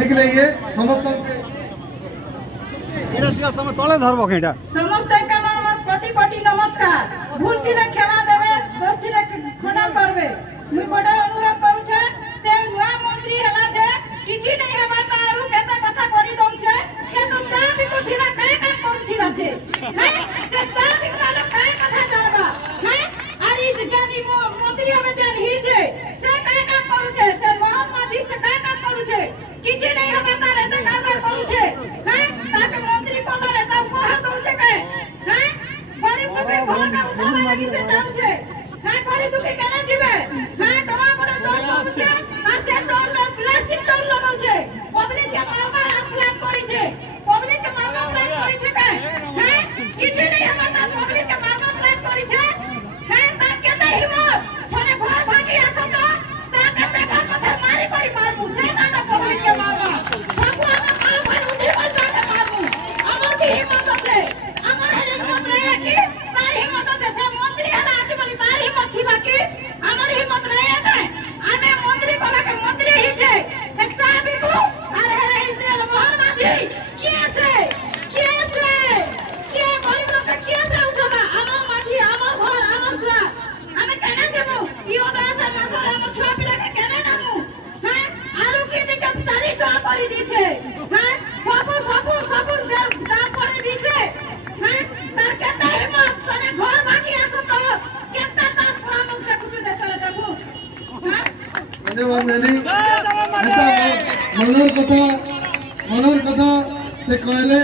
ঠিক নাই ইয়ে সমস্ত তুমি তলে ধরবো এটা সমস্ত আমার কোটি কোটি নমস্কার ভুল দিলে ক্ষমা দেবে দোষ দিলে ক্ষমা করবে মুই গোটা অনুরোধ করুছে সে নয়া মন্ত্রী হেলা যে কিছু নাই হেবা তারু কেতে কথা করি দউছে সে তো চা বিকু থিলা কাই কাই করুথিলা সে হ্যাঁ সে চা বিকু কাই কথা জানবা হ্যাঁ আরি জানি মন্ত্রী হবে জানি হিছে সে কাই কাম করুছে সে মোহন মাঝি সে কাই কাম করুছে কিছু নাই হেবা তার এতে কারবার করুছে হ্যাঁ তাকে মন্ত্রী কোনর এটা উপহার দউছে কে হ্যাঁ গরিব দুঃখী ঘরকে উঠাবে লাগি সে যাচ্ছে হ্যাঁ গরিব দুঃখী কেন যাবে হ্যাঁ তোমা কোনে জোর করছে আর সে জোর না প্লাস্টিক জোর লাগাউছে পাবলিক কে মারবা প্ল্যান করিছে পাবলিক কে মারবা প্ল্যান করিছে কে হ্যাঁ কিছু নাই আমার তার পাবলিক কে মারবা প্ল্যান করিছে হ্যাঁ তার কেতে হিম্মত ছনে ঘর ভাগি আসো তো তাকে টাকা পথর মারি করি মারবু সে কাটা পাবলিক কে মারবা সবু আমার মা ভাই উঠি বল তাকে মারবু আমার কি হিম্মত আছে আমার হেলে হিম্মত নাই কি তার হিম্মত আছে সে মন্ত্রী হেলা আছে বলি তার হিম্মত থিবা কি আমার হিম্মত নাই আছে আমি মন্ত্রী কোনাকে মন্ত্রী হিছে হে চা বিকু আর হেলে হিছে মোহন মাঝি কি আছে কি আছে কি গরিব লোক কি আছে উঠাবা আমার মাটি আমার ঘর আমার দুয়ার আমি কেন যাবো ই ওদাস মাসরে আমার ছোট পিলাকে কেন নামু হ্যাঁ আলু কেজি কে 40 টাকা করে দিছে হ্যাঁ সবু দাম করে দিছে হ্যাঁ তার কেতে হিম্মত চলে ঘর ভাঙি আসো তো কেতে তার পরামর্শ কিছু দে চলে দেবো হ্যাঁ ধন্যবাদ নেলি মনোর কথা সে কইলে